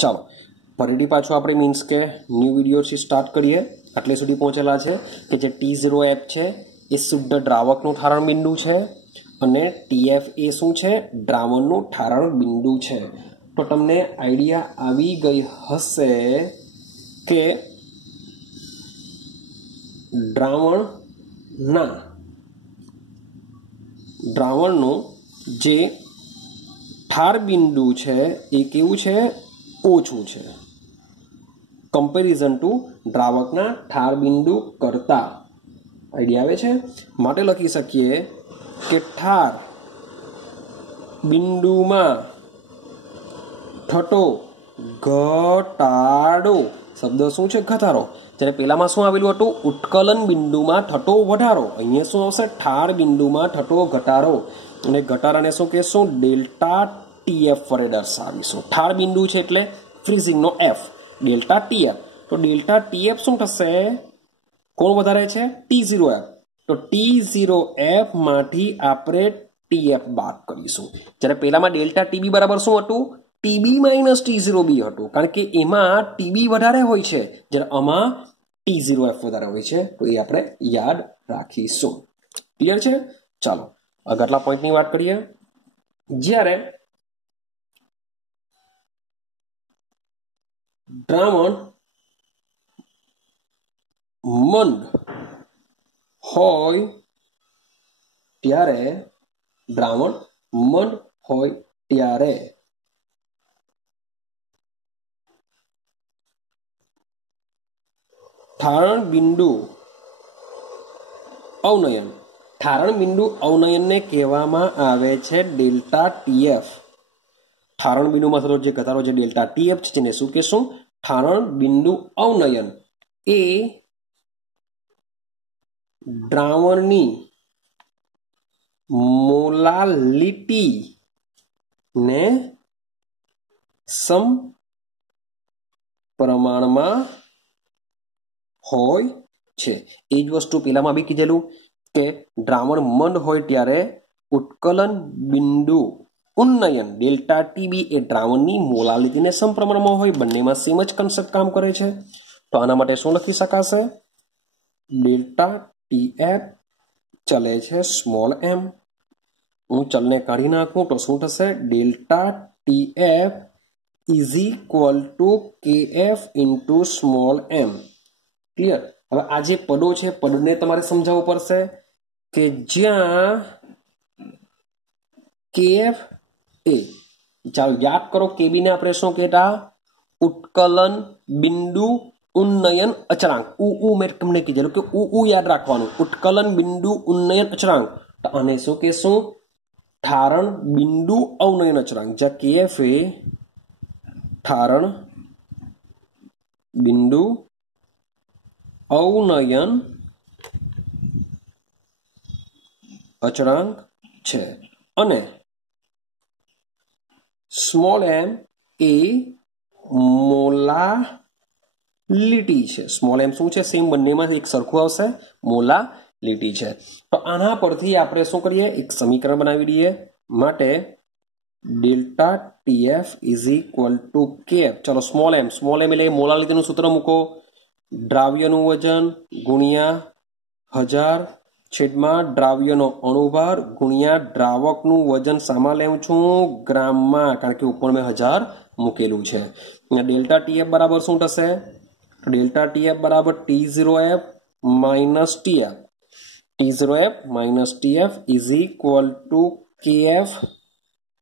ચાલો ફરીથી પાછું આપણે મીન્સ કે ન્યૂ વિડીયોથી સ્ટાર્ટ કરીએ. આટલે સુધી પહોંચેલા છે કે જે T0F છે એ શુદ્ધ દ્રાવકનું ઠારણ બિંદુ છે અને TF એ શું છે? દ્રાવણનું ઠારણ બિંદુ છે. તો તમને આઈડિયા આવી ગઈ હશે કે દ્રાવણનું જે ઠાર બિંદુ છે એ કેવું છે? ઓછું છે કમ્પેરિઝન ટુ દ્રાવકના ઠાર બિંદુ કરતા. આઈડિયા આવે છે? માટે લખી શકીએ કે ઠાર બિંદુમાં થતો ઘટાડો, શબ્દ શું છે? ઘટાડો. જ્યારે પેલામાં શું આવેલું હતું? ઉત્કલન બિંદુમાં થતો વધારો. અહીંયા શું આવશે? ઠાર બિંદુમાં થતો ઘટાડો. અને ઘટાડાને શું કહેશું? ડેલ્ટા TF વડે દર્શાવીશું. ઠાર બિંદુ છે એટલે ફ્રીઝિંગનો F, ડેલ્ટા TF. તો ડેલ્ટા TF શું થશે? કોણ વધારે છે? T0F. તો T0F માંથી આપણે TF બાદ કરીશું. જ્યારે પહેલામાં ડેલ્ટા TB બરાબર શું હતું? TB માઇનસ T0B હતું, કારણ કે એમાં TB વધારે હોય છે જ્યારે આમાં T0F વધારે હોય છે. તો એ આપણે યાદ રાખીશું. ક્લિયર છે? ચાલો આગળના પોઈન્ટની વાત કરીએ. જ્યારે દ્રાવણ મંદ હોય ત્યારે ઠારણ બિંદુ અવનયનને કહેવામાં આવે છે ડેલ્ટા TF. ઠારણ બિંદુમાં થતો જે ઘટાડો જે ડેલ્ટા TF છે તેને શું કહેશું? ઠારણ બિંદુ અવનયન. એ દ્રાવણની મોલાલિટી ને સમપ્રમાણમાં હોય છે. એ જ વસ્તુ પેલામાં બી કીધેલું કે દ્રાવણ મંદ હોય ત્યારે ઉત્કલન બિંદુ ઉન્નયન ડેલ્ટા TB એ દ્રાવણની મોલાલિટીને સમપ્રમાણમાં હોય. બંનેમાં સેમ જ કન્સેપ્ટ કામ કરે છે. તો આના માટે શું લખી શકાશે? ડેલ્ટા TF ચલે છે સ્મોલ m. હું ચલને કાઢી નાખું તો શું થશે? Delta TF is equal two KF into small m. Clear? હવે આ જે પદો છે પદને તમારે સમજાવવું પડશે કે જ્યાં KF એ, ચાલો યાદ કરો KB ને આપણે શું કહેતા? ઉત્કલન બિંદુ ઉન્નયન અચળાંક. મેં તમને કીધેલું કે યાદ રાખવાનું. ઉત્કલન બિંદુ ઉન્નયન અચળાંક. તો આને શું કહેશું? ઠારણ બિંદુ અવનયન અચળાંક. જ્યાં KF એ ઠારણ બિંદુ અવનયન અચળાંક છે અને સ્મોલ m એ મોલાલિટી છે. સ્મોલ m શું છે? સેમ બંનેમાં એક સરખું આવશે, મોલાલિટી છે. તો આના પરથી આપણે શું કરીએ? એક સમીકરણ બનાવી દઈએ. માટે delta TF is equal two KF. ચલો સ્મોલ m એટલે મોલાલિટીનું સૂત્ર મૂકો. દ્રાવ્યનું વજન ગુણ્યા 1000 છેદમાં દ્રાવ્યનો અણુભાર ગુણ્યા દ્રાવકનું વજન. સામા લેવું છું ગ્રામમાં, કારણ કે ઉપર મેં 1000 મૂકેલું છે. ડેલ્ટા TF બરાબર શું થશે? ડેલ્ટા TF બરાબર T0F minus TF. T0F minus TF is equal two KF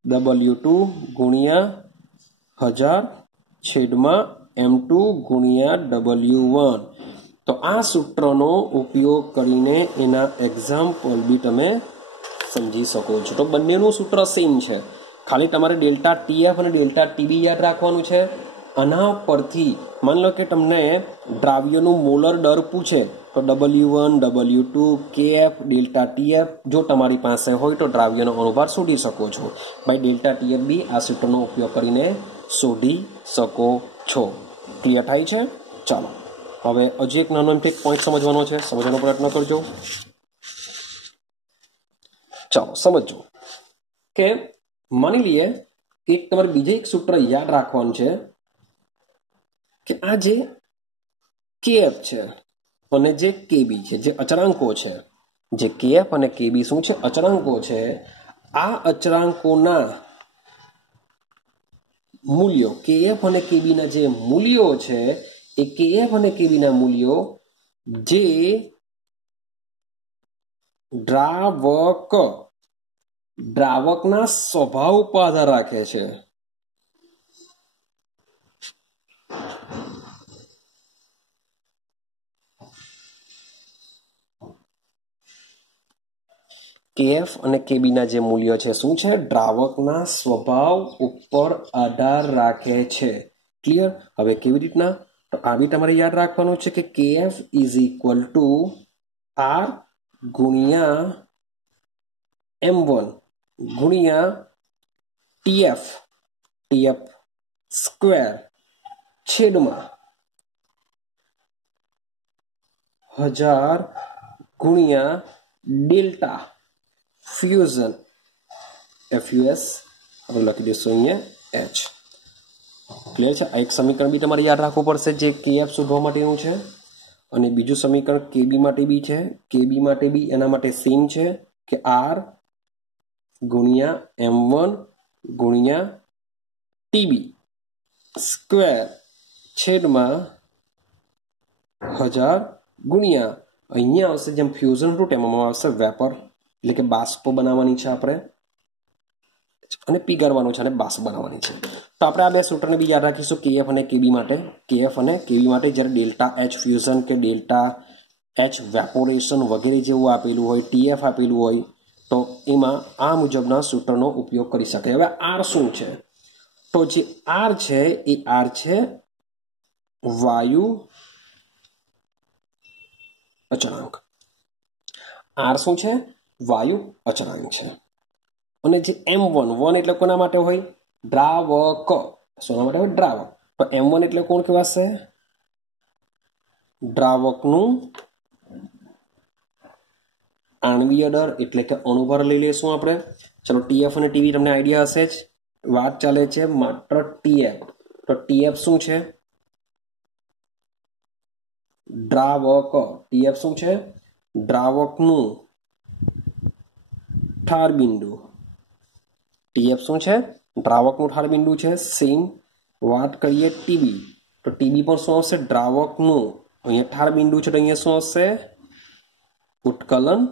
W2 ગુણ્યા 1000 છેદમાં M2 ગુણ્યા W1. તો આ સૂત્રનો ઉપયોગ કરીને એના એક્ઝામ્પલ બી તમે સમજી શકો છો. તો બંનેનું સૂત્ર સેમ છે, ખાલી તમારે ડેલ્ટા TF અને ડેલ્ટા TB યાદ રાખવાનું છે. આના પરથી માની લો કે તમને દ્રાવ્યનું મોલર દર પૂછે તો W1, W2, KF, delta TF જો તમારી પાસે હોય તો દ્રાવ્યનો અણુભાર શોધી શકો છો. ભાઈ ડેલ્ટા TF બી આ સૂત્રનો ઉપયોગ કરીને શોધી શકો છો. ક્લિયર થાય છે? ચાલો હવે હજી એક નાનો એમથી પોઈન્ટ સમજવાનો છે, સમજવાનો પ્રયત્ન કરજો. ચાલો સમજો કે માની લઈએ કે તમારે બીજે એક સૂત્ર યાદ રાખવાનું છે કે આ જે કેએફ છે અને જે કેબી છે, જે અચળાંકો છે, જે કેએફ અને કેબી શું છે? અચળાંકો છે. આ અચળાંકોના મૂલ્યો, કેએફ અને કેબીના જે મૂલ્યો છે, એ કેએફ અને કેબીના મૂલ્યો જે દ્રાવકના સ્વભાવ પર આધાર રાખે છે. કેએફ અને કેબીના જે મૂલ્યો છે શું છે? દ્રાવકના સ્વભાવ ઉપર આધાર રાખે છે. ક્લિયર? હવે કેવી રીતના? તો આવી તમારે યાદ રાખવાનું છે કે KF is equal to R ગુણ્યા M1 ગુણ્યા TF સ્ક્વેર છેદમાં 1000 ગુણ્યા ડેલ્ટા ફ્યુઝન FUS આપણે લખી દઈશું અહીંયા H. ક્લિયર છે? આ એક સમીકરણ બી તમારે યાદ રાખવું પડશે જે KF શોધવા માટેનું છે, અને બીજું સમીકરણ KB માટે બી છે. KB માટે બી એના માટે સેમ છે કે R ગુણ્યા M1 ગુણ્યા TB સ્ક્વેર છેદમાં 1000 ગુણ્યા અહીંયા આવશે જેમ ફ્યુઝન રૂટ એમાં આવશે વેપર, એટલે કે બાષ્પ બનાવવાની છે આપણે, અને પીગારવાનું છે અને બાષ્પ બનાવવાની છે. તો આપણે આ બે સૂત્રને બી યાદ રાખીશું કેએફ અને કેબી માટે. કેએફ અને કેબી માટે જ્યારે ડેલ્ટા એચ ફ્યુઝન કે ડેલ્ટા એચ વેપોરેશન વગેરે જેવું આપેલું હોય, ટીએફ આપેલું હોય, તો એમાં આ મુજબના સૂત્રનો ઉપયોગ કરી શકાય. હવે આર શું છે? તો જે આર છે એ આર છે વાયુ અચળાંક. આર શું છે? વાયુ અચળાંક છે. અને જે M1 એટલે કોના માટે હોય? દ્રાવક. શોના માટે હોય? દ્રાવક. તો M1 એટલે કોણ કહેવાશે? દ્રાવકનું આણ્વીય દર, એટલે કે અણુભાર લઈ લઈશું આપણે. ચલો TF અને TB તમને આઈડિયા હશે જ. વાત ચાલે છે માત્ર TF. તો TF શું છે? દ્રાવક. TF શું છે? દ્રાવકનું ઠાર બિંદુ. TF શું છે? દ્રાવકનું ઠાર બિંદુ છે. સેમ વાત કરીએ TB. તો TB પણ શું આવશે? દ્રાવકનું અહીંયા ઠાર બિંદુ છે, તો અહીંયા શું આવશે? ઉત્કલન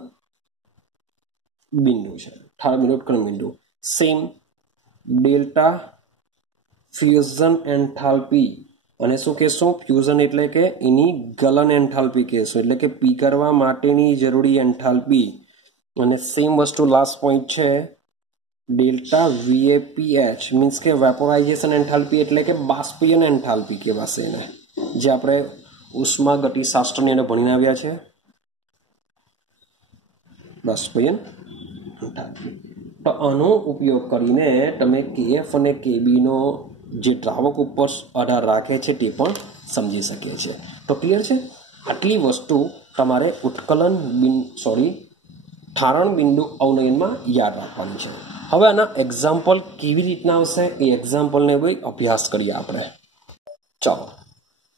બિંદુ છે. ઠાર બિંદુ, ઉત્કલન બિંદુ. સેમ ડેલ્ટા ફ્યુઝન એન્થાલ્પી, અને શું કહેશું? ફ્યુઝન એટલે કે એની ગલન એન્થાલ્પી કહેશું, એટલે કે પીગળવા માટેની જરૂરી એન્થાલ્પી. અને સેમ વસ્તુ લાસ્ટ પોઈન્ટ છે ડેલ્ટા VAPH, મીન્સ કે વેપોરાઇઝેશન એન્થાલ્પી, એટલે કે બાષ્પીયન એન્થાલ્પી કહેવાશે એને, જે આપણે ઉષ્મા ગતિશાસ્ત્રની અંદર ભણીને આવ્યા છે. બાષ્પીયન એન્થાલ્પી. તો આનો ઉપયોગ કરીને તમે KF અને KBનો જે દ્રાવક ઉપર આધાર રાખે છે તે પણ સમજી શકીએ છીએ. તો ક્લિયર છે? આટલી વસ્તુ તમારે ઉત્કલન ઠારણ બિંદુ અવનયનમાં યાદ રાખવાની છે. હવે આના એક્ઝામ્પલ કેવી રીતના આવશે એ એક્ઝામ્પલને ભાઈ અભ્યાસ કરીએ આપણે. ચાલો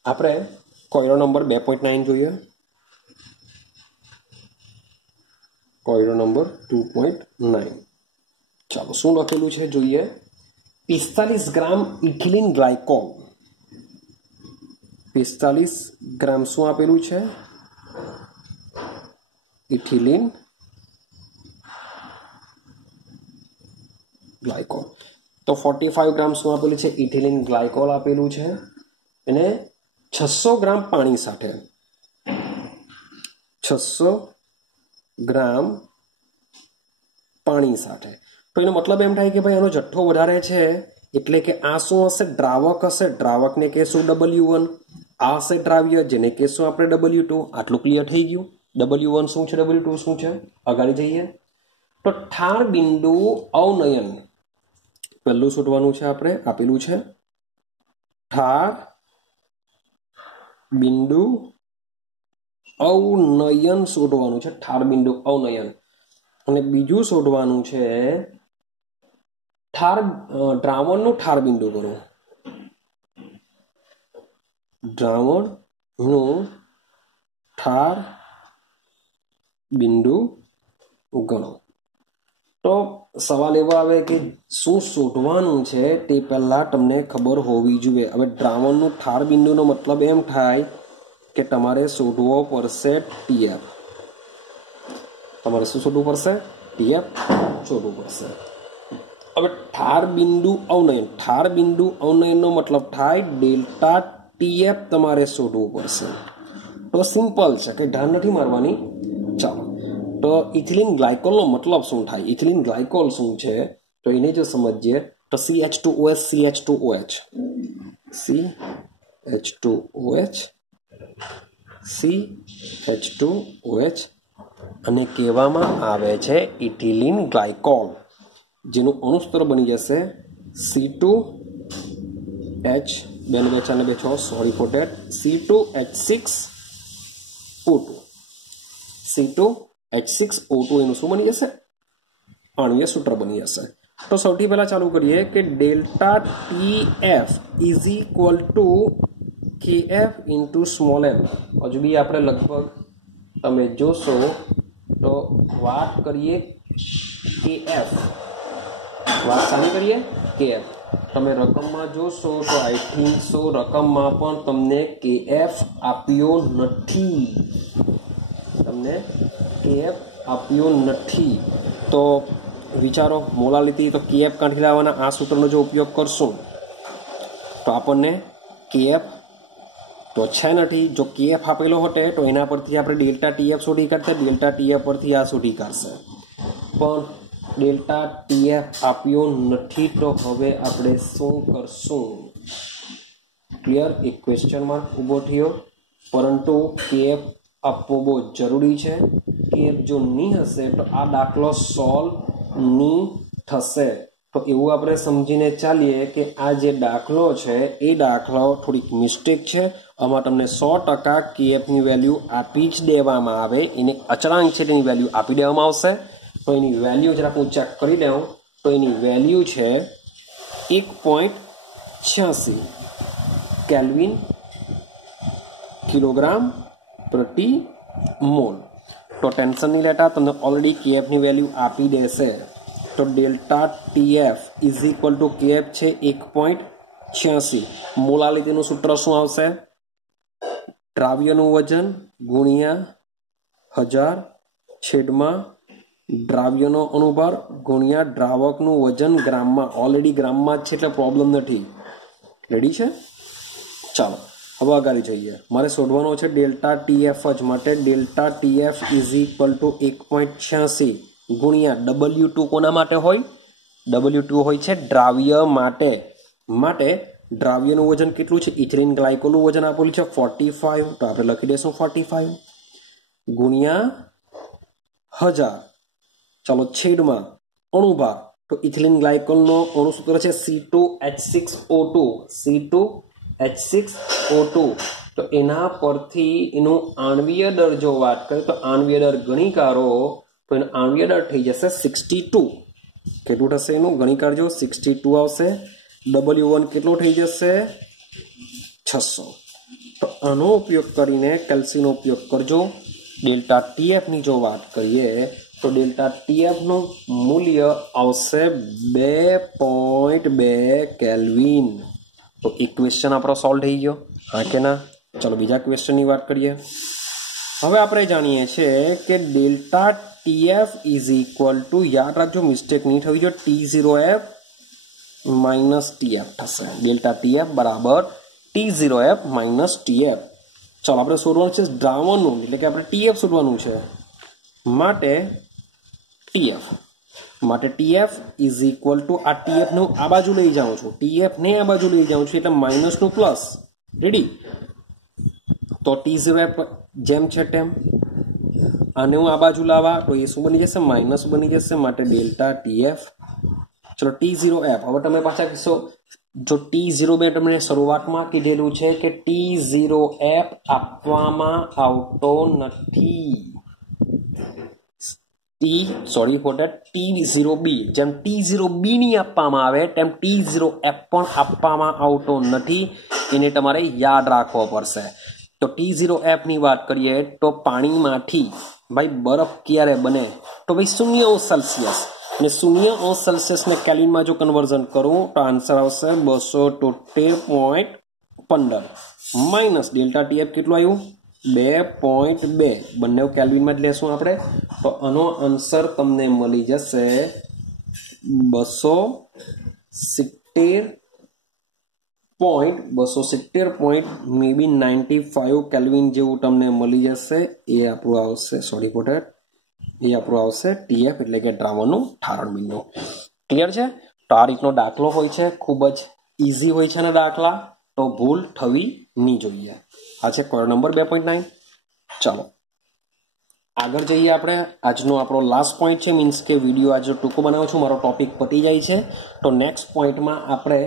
આપણે કોયડો નંબર 2.9 જોઈએ. કોયડો નંબર 2.9. ચાલો શું લખેલું છે જોઈએ. 45 ગ્રામ ઇથિલિન ગ્લાયકોલ. 45 ગ્રામ શું આપેલું છે? Ethylene glycol. તો 45 ગ્રામ શું આપેલું છે? ઇથિલિન ગ્લાયકોલ આપેલું છે. એને 600 ગ્રામ પાણી સાથે, 600 ગ્રામ પાણી સાથે. તો એનો મતલબ એમ થાય કે ભાઈ આનો જથ્થો વધારે છે, એટલે કે આ શું હશે? દ્રાવક હશે. દ્રાવકને કહેશું W1. આ હશે દ્રાવ્ય, જેને કહેશું આપણે W2. આટલું ક્લિયર થઈ ગયું? W1 શું છે? W2 શું છે? આગળ જઈએ તો ઠાર બિંદુ અવનયન પહેલું શોધવાનું છે આપણે. આપેલું છે ઠાર બિંદુ અવનયન શોધવાનું છે. ઠાર બિંદુ અવનયન. અને બીજું શોધવાનું છે દ્રાવણનું ઠાર બિંદુ. કરું દ્રાવણનું ઠાર બિંદુ ગણો। તો સવાલ એવો આવે કે શું શોધવાનું છે તે પહેલા તમને ખબર હોવી જોઈએ। હવે દ્રાવણનું ઠાર બિંદુનો મતલબ એમ થાય કે તમારે શોધવો પડશે ટીએફ। તમારે શું શોધવું પડશે? ટીએફ શોધવું પડશે। હવે ઠાર બિંદુ અવનયનનો મતલબ થાય ડેલ્ટા ટીએફ તમારે શોધવું પડશે। તો સિમ્પલ છે, કે ધ્યાન નથી મારવાની। ચાલો, તો ઇથિલિન ગ્લાયકોલનો મતલબ શું થાય? ઇથિલિન ગ્લાયકોલ શું છે તો એને જો સમજીએ તો CH2OH CH2OH CH2OH CH2OH અને કહેવામાં આવે છે ઇથિલિન ગ્લાયકોલ, જેનું અણુસ્તર બની જશે C2H C2H6O2 C2H6O2 એનું શું બની જશે? આણ્વીય સૂત્ર બની જશે। તો સૌથી પહેલા ચાલુ કરીએ કે delta TF is equal two KF into small m। હજુ બી આપણે લગભગ તમે જોશો તો વાત કરીએ KF, વાત શાની કરીએ? KF। તમે રકમમાં જોશો તો આઈ થિંક સો રકમમાં પણ તમને KF આપ્યો નથી, તો વિચારો મોલાલિટી તો KF કાઢી લાવવાના। આ સૂત્રનો જો ઉપયોગ કરશું તો આપણને KF તો છે નથી। જો KF આપેલો હોતે તો એના પરથી આપણે ડેલ્ટા TF શોધી કાઢતા, ડેલ્ટા TF પરથી આ શોધી કાઢશે, પણ ડેલ્ટા TF આપ્યો નથી। તો હવે આપણે શું કરશું? ક્લિયર? એક ક્વેશ્ચન માર્ક ઊભો થયો, પરંતુ KF આપવો બહુ જરૂરી છે। KF જો નહીં હશે તો આ દાખલો સોલ્વ નહીં થશે। તો એવું આપણે સમજીને ચાલીએ કે આ જે દાખલો છે એ દાખલો થોડીક મિસ્ટેક છે। આમાં તમને 100% KFની વેલ્યુ આપી જ દેવામાં આવે, એને અચળાંક છે તેની વેલ્યુ આપી દેવામાં આવશે। તો એની વેલ્યુ જરાક હું ચેક કરી લઉં તો એની વેલ્યુ છે 1.86 કેલ્વિન કિલોગ્રામ પ્રતિ મોલ। તો ટેન્શન નહીં લેતા, તમને ઓલરેડી KFની વેલ્યુ આપી દેશે। તો delta TF is equal two KF છે 1.86। મોલાલિટીનું સૂત્ર શું આવશે? દ્રાવ્યનું વજન ગુણ્યા 1000 છેદમાં દ્રાવ્યનો અણુભાર ગુણ્યા દ્રાવકનું વજન ગ્રામમાં। ઓલરેડી ગ્રામમાં જ છે એટલે પ્રોબ્લેમ નથી। રેડી છે? ચાલો હવે આગળ જઈએ। મારે શોધવાનો છે ડેલ્ટા TF જ, માટે delta TF is equal two 1.86 ગુણ્યા W2 કોના માટે હોય? W2 હોય છે દ્રાવ્ય માટે દ્રાવ્યનું વજન કેટલું છે? ઇથિલિન ગ્લાયકોલનું વજન આપેલું છે 45, તો આપણે લખી દઈશું 45 ગુણ્યા 1000, ચાલો છેદમાં અણુભાર, તો ઇથિલિન ગ્લાયકોલનો અણુસૂત્ર છે C2H6O2 તો એના પરથી એનું આણ્વીય દર જો વાત કરીએ તો આણ્વીય દર ગણી કાઢો તો એનો આણ્વીય દર થઈ જશે 62। કેટલું થશે એનું? ગણી કાઢજો, 62 આવશે। W1 કેટલો થઈ જશે? 600। તો આનો ઉપયોગ કરીને કેલ્સીનો ઉપયોગ કરજો। ડેલ્ટા TFની જો વાત કરીએ તો ડેલ્ટા TFનું મૂલ્ય આવશે 2.2 કેલ્વિન। તો એક ક્વેશ્ચન આપણો સોલ્વ થઈ ગયો, હા કે ના? ચલો બીજા ક્વેશ્ચનની વાત કરીએ। હવે આપણે જાણીએ છીએ કે delta TF is equal two, યાદ રાખજો મિસ્ટેક નહીં થવી જોઈએ, T0F માઇનસ TF થશે। ડેલ્ટા TF બરાબર T0F માઇનસ TF। ચાલો આપણે શોધવાનું છે દ્રાવણનું, એટલે કે આપણે TF શોધવાનું છે, માટે TF ઇઝ ઇક્વલ ટુ આ TF નું આ બાજુ લઈ જાઉં છું, TF ને આ બાજુ લઈ જાઉં છું એટલે માઇનસનું પ્લસ। રેડી? તો T0F જેમ છે તેમ આને હું આ બાજુ લાવવા તો એ શું બની જશે? માઇનસ બની જશે, માટે ડેલ્ટા TF। ચલો T0F, હવે તમે પાછા કહેશો જો T0 મેં તમને શરૂઆતમાં કીધેલું છે કે T0F આપવામાં આવતો નથી। T0B, જેમ T0B નહીં આપવામાં આવે તેમ T0F પણ આપવામાં આવતો નથી। એને તમારે યાદ રાખવો પડશે. તો T0F ની વાત કરીએ તો પાણીમાંથી ભાઈ બરફ ક્યારે બને તો ભાઈ 0°C અને 0°C ને કેલ્વિનમાં જો કન્વર્ઝન કરું તો આન્સર આવશે 273.15 માઇનસ ડેલ્ટા TF કેટલું આવ્યું 2.2 બંને કેલ્વિનમાં જ લેશું આપણે તો આનો આન્સર તમને મળી જશે 270.95 કેલ્વિન જેવું તમને મળી જશે. એ આપણું આવશે TF એટલે કે દ્રાવણનું ઠારણ બિંદુ. ક્લિયર છે? તો આ રીતનો દાખલો હોય છે, ખૂબ જ ઈઝી હોય છે ને દાખલા, તો ભૂલ થવી નહીં જોઈએ. આ છે ક્વેશ્ચન નંબર 2.9. ચાલો આગળ જઈએ આપણે. આજનો આપણો લાસ્ટ પોઈન્ટ છે, મીન્સ કે વિડીયો આજે ટૂંકો બનાવું છું, મારો ટોપિક પતી જાય છે. તો નેક્સ્ટ પોઈન્ટમાં આપણે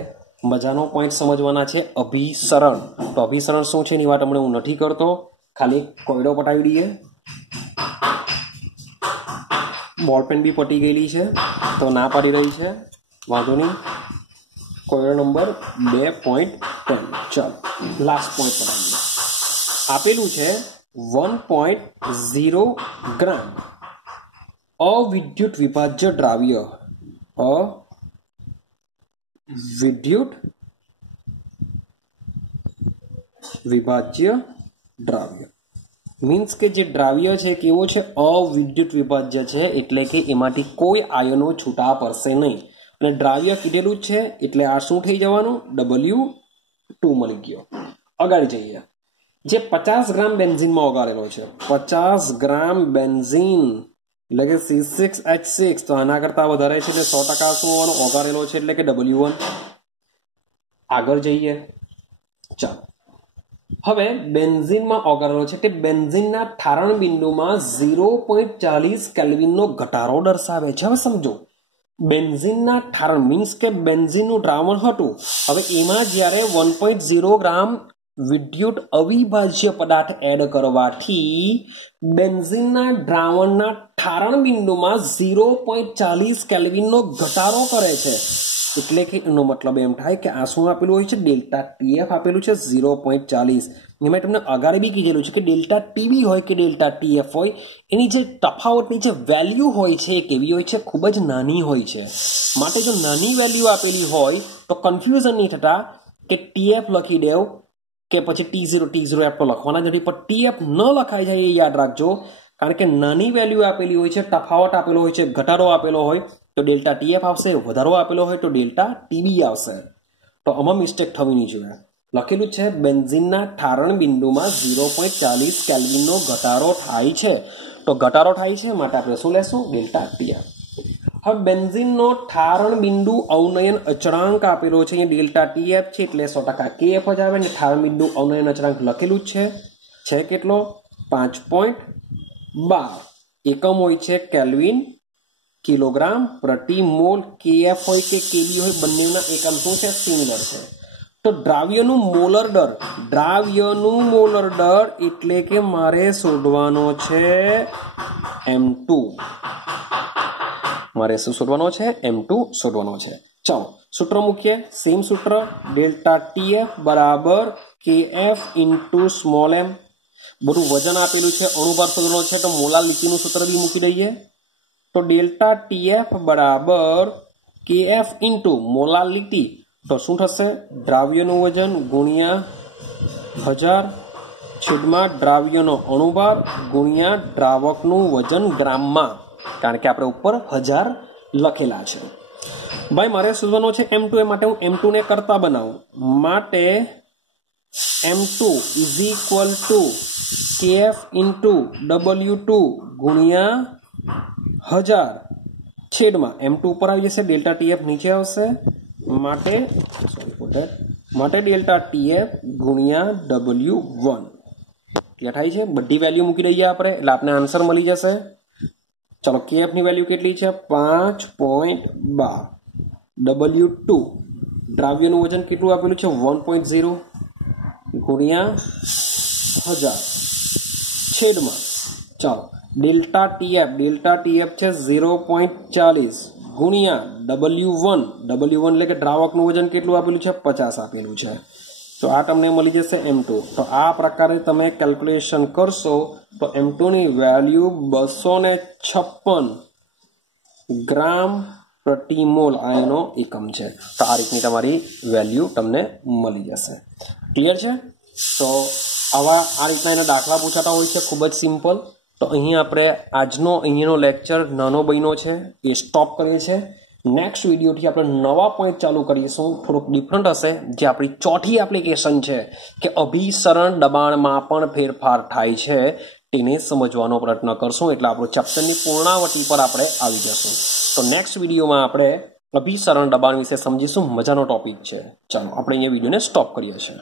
મજાનો પોઈન્ટ સમજવાના છે અભિસરણ. તો અભિસરણ શું છે એની વાત હમણાં હું નથી કરતો, ખાલી કોયડો પટાવી દઈએ. બોલપેન બી પટી ગયેલી છે તો ના પાડી રહી છે, વાંધો નહીં. કોયડો નંબર 2.10. ચાલો લાસ્ટ પોઈન્ટ પટાવીએ. આપેલું છે 1.0 ગ્રામ અવિદ્યુત વિભાજ્ય દ્રાવ્ય, અવિદ્યુત વિભાજ્ય દ્રાવ્ય મીન્સ કે જે દ્રાવ્ય છે કેવો છે અવિદ્યુત વિભાજ્ય છે, એટલે કે એમાંથી કોઈ આયનો છૂટા પડશે નહીં. અને દ્રાવ્ય કીધેલું જ છે એટલે આ શું થઈ જવાનું W2 મળી ગયો. આગળ જઈએ. જે 50 ગ્રામ બેન્ઝીનમાં ઓગાળેલો છે, 50 ગ્રામ બેન્ઝીન એટલે કે C6H6, તો આના કરતા વધારે છે એટલે 100% શું હોવાનો ઓગાળેલો છે એટલે કે W1. આગળ જઈએ. ચાલો હવે બેન્ઝીનમાં ઓગાળેલો છે તે બેન્ઝીનના ઠારણ બિંદુમાં 0.40 કેલ્વિનનો ઘટાડો દર્શાવે છે. હવે સમજો, બેન્ઝીનના ઠારણ મીન્સ કે બેન્ઝીનનું દ્રાવણ હતું, હવે એમાં જ્યારે 1.0 ગ્રામ વિદ્યુત અવિભાજ્ય પદાર્થ એડ કરવાથી બેન્ઝીનના દ્રાવણના ઠારણ બિંદુમાં 0.40 કેલ્વિનનો ઘટાડો કરે છે. એટલે કે એનો મતલબ એમ થાય કે આ શું આપેલું હોય છે ડેલ્ટા TF આપેલું છે 0.40. એમાં તમને અગાડી બી કીધેલું છે કે ડેલ્ટા TB હોય કે ડેલ્ટા TF હોય એની જે તફાવતની જે વેલ્યુ હોય છે એ કેવી હોય છે, ખૂબ જ નાની હોય છે. માટે જો નાની વેલ્યુ આપેલી હોય તો કન્ફ્યુઝન નહીં થતા કે TF લખી દેવ કે પછી T0F તો લખવાના જ નથી, પણ TF ન લખાઈ જાય એ યાદ રાખજો. કારણ કે નાની વેલ્યુ આપેલી હોય છે, તફાવત આપેલો હોય છે, ઘટાડો આપેલો હોય તો ડેલ્ટા TF આવશે, વધારો આપેલો હોય તો ડેલ્ટા TB આવશે. તો આમાં મિસ્ટેક થવી નહીં જોઈએ. લખેલું છે બેન્ઝીનના ઠારણ બિંદુમાં 0.40 કેલ્વિનનો ઘટાડો થાય છે, તો ઘટાડો થાય છે માટે આપણે શું લેશું ડેલ્ટા TF. હવે બેન્ઝીનનો ઠારણ બિંદુ અવનયન અચળાંક આપેલો છે, અહીંયા ડેલ્ટા TF છે એટલે 100% KF જ આવે ને. ઠારણ બિંદુ અવનયન અચળાંક લખેલું જ છે કેટલો 5.12 એકમ હોય છે કેલ્વિન કિલોગ્રામ પ્રતિ મોલ. KF હોય કે KB હોય બંનેના એકમ શું છે સિમિલર છે. તો દ્રાવ્યનું મોલર દર એટલે કે મારે શોધવાનો છે M2. મારે શું શોધવાનો છે M2 શોધવાનો છે. ચાલો સૂત્ર મૂકીએ. સેમ સૂત્ર ડેલ્ટા TF બરાબર KF ઇન્ટુ સ્મોલ m. બધું વજન આપેલું છે, અણુભાર શોધવાનો છે તો મોલાર લીટીનું સૂત્ર બી મૂકી દઈએ. તો ડેલ્ટા TF બરાબર KF ઇન્ટુ મોલાર લીટી, તો શું થશે દ્રાવ્યનું વજન ગુણ્યા 1000 છેદમાં દ્રાવ્યનો અણુભાર ગુણ્યા દ્રાવકનું વજન ગ્રામમાં, કારણ કે આપણે ઉપર 1000 લખેલા છે. ભાઈ મારે શોધવાનો છે M2, એ માટે હું M2 ને કરતા બનાવું. માટે M2 is equal two KF into W2 ગુણ્યા 1000 છેદમાં M2 ઉપર આવી જશે, ડેલ્ટા TF નીચે આવશે, માટે ડેલ્ટા TF ગુણ્યા W1. ક્લિયર થાય છે? બધી વેલ્યુ મૂકી દઈએ આપણે એટલે આપણે આન્સર મળી જશે. ચલો KF ની વેલ્યુ કેટલી છે 5.12. W2 દ્રાવ્યનું વજન કેટલું આપેલું છે 1.0 ગુણ્યા 1000 છેદમાં, ચાલો ડેલ્ટા TF છે 0.40 ગુણ્યા W1 એટલે કે દ્રાવકનું વજન કેટલું આપેલું છે 50 આપેલું છે. તો આ તમને મળી જશે m2. તો આ પ્રકારે તમે કેલ્ક્યુલેશન કરશો તો m2 ની વેલ્યુ 256 ગ્રામ પ્રતિ મોલ આ એનો એકમ છે. તો આ રીતની તમારી વેલ્યુ તમને મળી જશે. ક્લિયર છે? તો આવા આ રીતના એના દાખલા પૂછાતા હોય છે, ખૂબ જ સિમ્પલ. તો અહીં આપણે આજનો અહીંનો લેક્ચર નાનો બન્યો છે એ સ્ટોપ કરીએ છીએ. નેક્સ્ટ વિડીયોથી આપણે નવા પોઈન્ટ ચાલુ કરીશું, થોડુંક ડિફરન્ટ હશે. જે આપણી ચોથી એપ્લિકેશન છે કે અભિસરણ દબાણમાં પણ ફેરફાર થાય છે તેને સમજવાનો પ્રયત્ન કરશું. એટલે આપણું ચેપ્ટરની પૂર્ણાવતી પર આપણે આવી જશું. તો નેક્સ્ટ વિડીયોમાં આપણે અભિસરણ દબાણ વિશે સમજીશું. મજાનો ટોપિક છે. ચાલો આપણે અહીંયા વિડીયોને સ્ટોપ કરીએ છીએ.